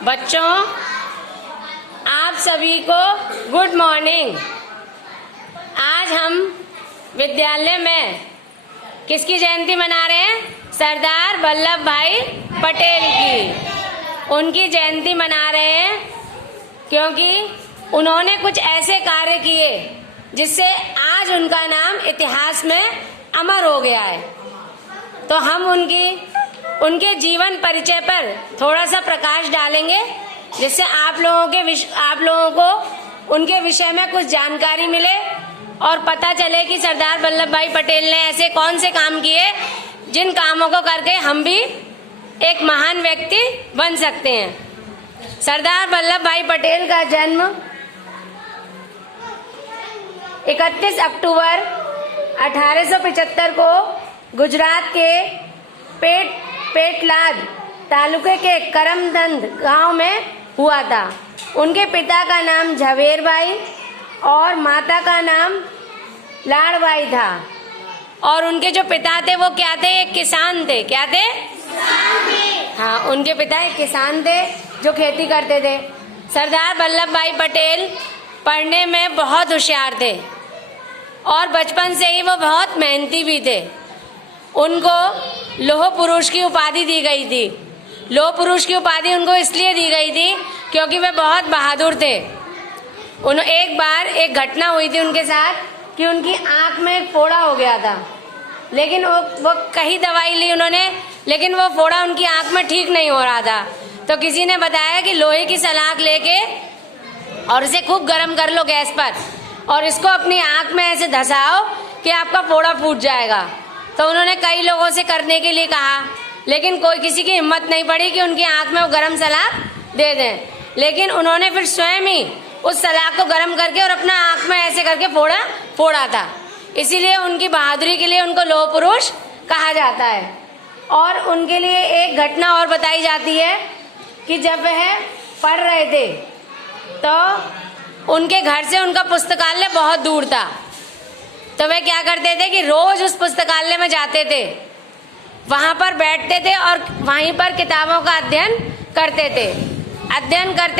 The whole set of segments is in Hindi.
बच्चों, आप सभी को गुड मॉर्निंग। आज हम विद्यालय में किसकी जयंती मना रहे हैं? सरदार वल्लभ भाई पटेल की। उनकी जयंती मना रहे हैं क्योंकि उन्होंने कुछ ऐसे कार्य किए जिससे आज उनका नाम इतिहास में अमर हो गया है। तो हम उनके जीवन परिचय पर थोड़ा सा प्रकाश डालेंगे जिससे आप लोगों को उनके विषय में कुछ जानकारी मिले और पता चले कि सरदार वल्लभ भाई पटेल ने ऐसे कौन से काम किए जिन कामों को करके हम भी एक महान व्यक्ति बन सकते हैं। सरदार वल्लभ भाई पटेल का जन्म 31 अक्टूबर 1875 को गुजरात के पेटलाद तालुके के करमदंद गांव में हुआ था। उनके पिता का नाम झवेरभाई और माता का नाम लाड़बाई था। और उनके जो पिता थे वो क्या थे? एक किसान थे। क्या थे? हाँ, उनके पिता एक किसान थे जो खेती करते थे। सरदार वल्लभ भाई पटेल पढ़ने में बहुत होशियार थे और बचपन से ही वो बहुत मेहनती भी थे। उनको लौह पुरुष की उपाधि दी गई थी। लौह पुरुष की उपाधि उनको इसलिए दी गई थी क्योंकि वे बहुत बहादुर थे। एक बार एक घटना हुई थी उनके साथ कि उनकी आंख में एक फोड़ा हो गया था, लेकिन वो कहीं दवाई ली उन्होंने, लेकिन वो फोड़ा उनकी आंख में ठीक नहीं हो रहा था। तो किसी ने बताया कि लोहे की सलाख लेके और इसे खूब गर्म कर लो गैस पर और इसको अपनी आंख में ऐसे धसाओ कि आपका फोड़ा फूट जाएगा। तो उन्होंने कई लोगों से करने के लिए कहा, लेकिन किसी की हिम्मत नहीं पड़ी कि उनकी आंख में वो गर्म सलाख दे दें। लेकिन उन्होंने फिर स्वयं ही उस सलाख को गर्म करके और अपना आंख में ऐसे करके फोड़ा था। इसीलिए उनकी बहादुरी के लिए उनको लौह पुरुष कहा जाता है। और उनके लिए एक घटना और बताई जाती है कि जब वह पढ़ रहे थे तो उनके घर से उनका पुस्तकालय बहुत दूर था। तो वे क्या करते थे कि रोज उस पुस्तकालय में जाते थे, वहां पर बैठते थे और वहीं पर किताबों का अध्ययन करते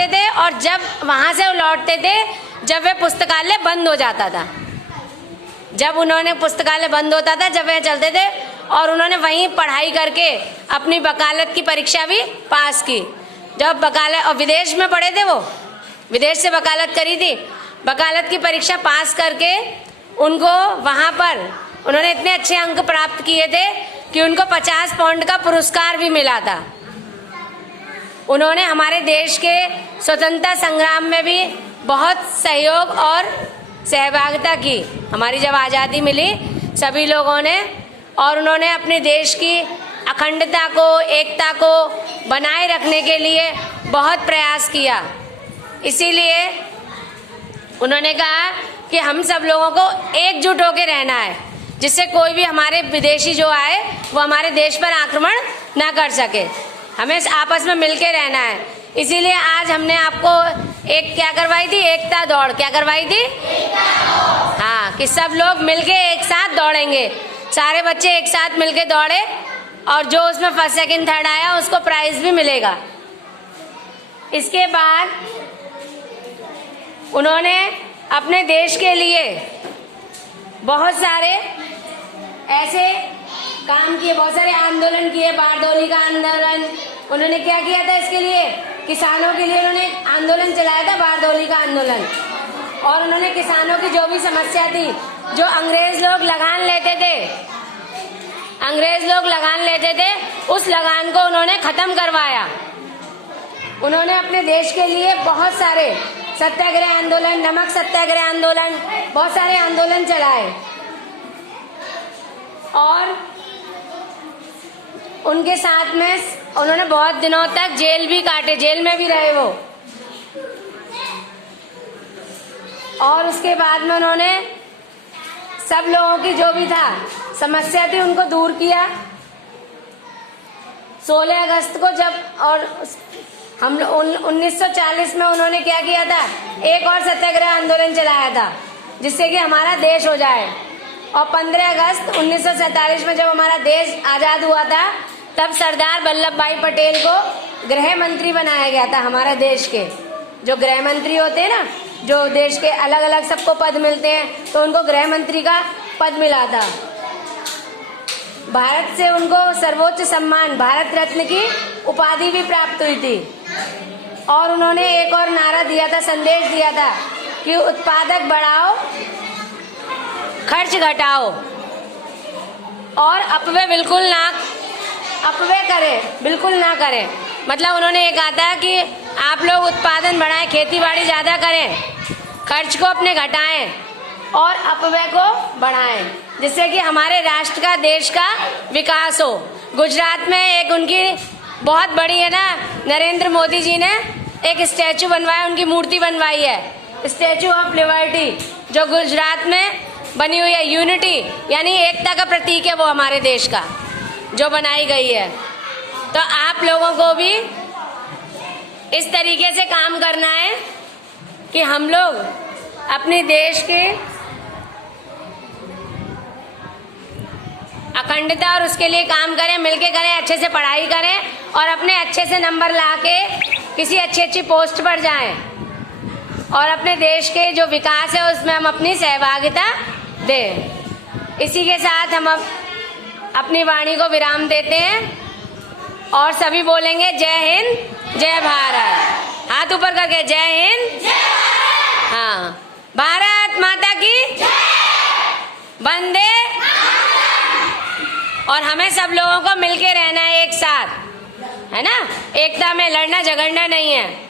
थे। और जब वहां से लौटते थे जब वे पुस्तकालय बंद हो जाता था, जब वे चलते थे और उन्होंने वहीं पढ़ाई करके अपनी वकालत की परीक्षा भी पास की। जब वकालत और विदेश में पढ़े थे, वो विदेश से वकालत करी थी। वकालत की परीक्षा पास करके उनको वहां पर उन्होंने इतने अच्छे अंक प्राप्त किए थे कि उनको 50 पाउंड का पुरस्कार भी मिला था। उन्होंने हमारे देश के स्वतंत्रता संग्राम में भी बहुत सहयोग और सहभागिता की। हमारी जब आज़ादी मिली सभी लोगों ने, और उन्होंने अपने देश की अखंडता को, एकता को बनाए रखने के लिए बहुत प्रयास किया। इसीलिए उन्होंने कहा कि हम सब लोगों को एकजुट होकर रहना है, जिससे कोई भी हमारे विदेशी जो आए वो हमारे देश पर आक्रमण ना कर सके। हमें आपस में मिलके रहना है। इसीलिए आज हमने आपको एक क्या करवाई थी? एकता दौड़। क्या करवाई थी? हाँ, कि सब लोग मिलके एक साथ दौड़ेंगे। सारे बच्चे एक साथ मिलके दौड़े और जो उसमें फर्स्ट सेकंड थर्ड आया उसको प्राइज भी मिलेगा। इसके बाद उन्होंने अपने देश के लिए बहुत सारे ऐसे काम किए, बहुत सारे आंदोलन किए। बारदौली का आंदोलन उन्होंने क्या किया था? इसके लिए किसानों के लिए उन्होंने आंदोलन चलाया था, बारदौली का आंदोलन। और उन्होंने किसानों की जो भी समस्या थी, जो अंग्रेज लोग लगान लेते थे, उस लगान को उन्होंने खत्म करवाया। उन्होंने अपने देश के लिए बहुत सारे सत्याग्रह आंदोलन, नमक सत्याग्रह आंदोलन, बहुत सारे आंदोलन चलाए। और उनके साथ में उन्होंने बहुत दिनों तक जेल भी काटे, जेल में भी रहे वो। और उसके बाद में उन्होंने सब लोगों की जो भी था समस्या थी उनको दूर किया। 16 अगस्त को जब और हम 1940 में उन्होंने क्या किया था? एक और सत्याग्रह आंदोलन चलाया था जिससे कि हमारा देश हो जाए। और 15 अगस्त 1947 में जब हमारा देश आजाद हुआ था, तब सरदार वल्लभ भाई पटेल को गृह मंत्री बनाया गया था हमारे देश के। जो गृह मंत्री होते हैं ना, जो देश के अलग अलग सबको पद मिलते हैं, तो उनको गृह मंत्री का पद मिला था। भारत से उनको सर्वोच्च सम्मान भारत रत्न की उपाधि भी प्राप्त हुई थी। और उन्होंने एक और नारा दिया था, संदेश दिया था कि उत्पादक बढ़ाओ, खर्च घटाओ और अपव्यय बिल्कुल ना करें। मतलब उन्होंने ये कहा था कि आप लोग उत्पादन बढ़ाएं, खेती बाड़ी ज्यादा करें, खर्च को अपने घटाएं और अपव्यय को बढ़ाएं, जिससे कि हमारे राष्ट्र का, देश का विकास हो। गुजरात में एक उनकी बहुत बड़ी है ना, नरेंद्र मोदी जी ने एक स्टैचू बनवाया, उनकी मूर्ति बनवाई है, स्टैचू ऑफ लिबर्टी, जो गुजरात में बनी हुई है। यूनिटी यानी एकता का प्रतीक है वो हमारे देश का, जो बनाई गई है। तो आप लोगों को भी इस तरीके से काम करना है कि हम लोग अपने देश के अखंडता और उसके लिए काम करें, मिलके करें, अच्छे से पढ़ाई करें और अपने अच्छे से नंबर लाके किसी अच्छी पोस्ट पर जाएं और अपने देश के जो विकास है उसमें हम अपनी सहभागिता दें। इसी के साथ हम अपनी वाणी को विराम देते हैं और सभी बोलेंगे जय हिंद, जय भारत। हाथ ऊपर करके जय हिंद, हाँ, भारत माता की वंदे। और हमें सब लोगों को मिलके रहना है एक साथ, है ना, एकता में लड़ना झगड़ना नहीं है।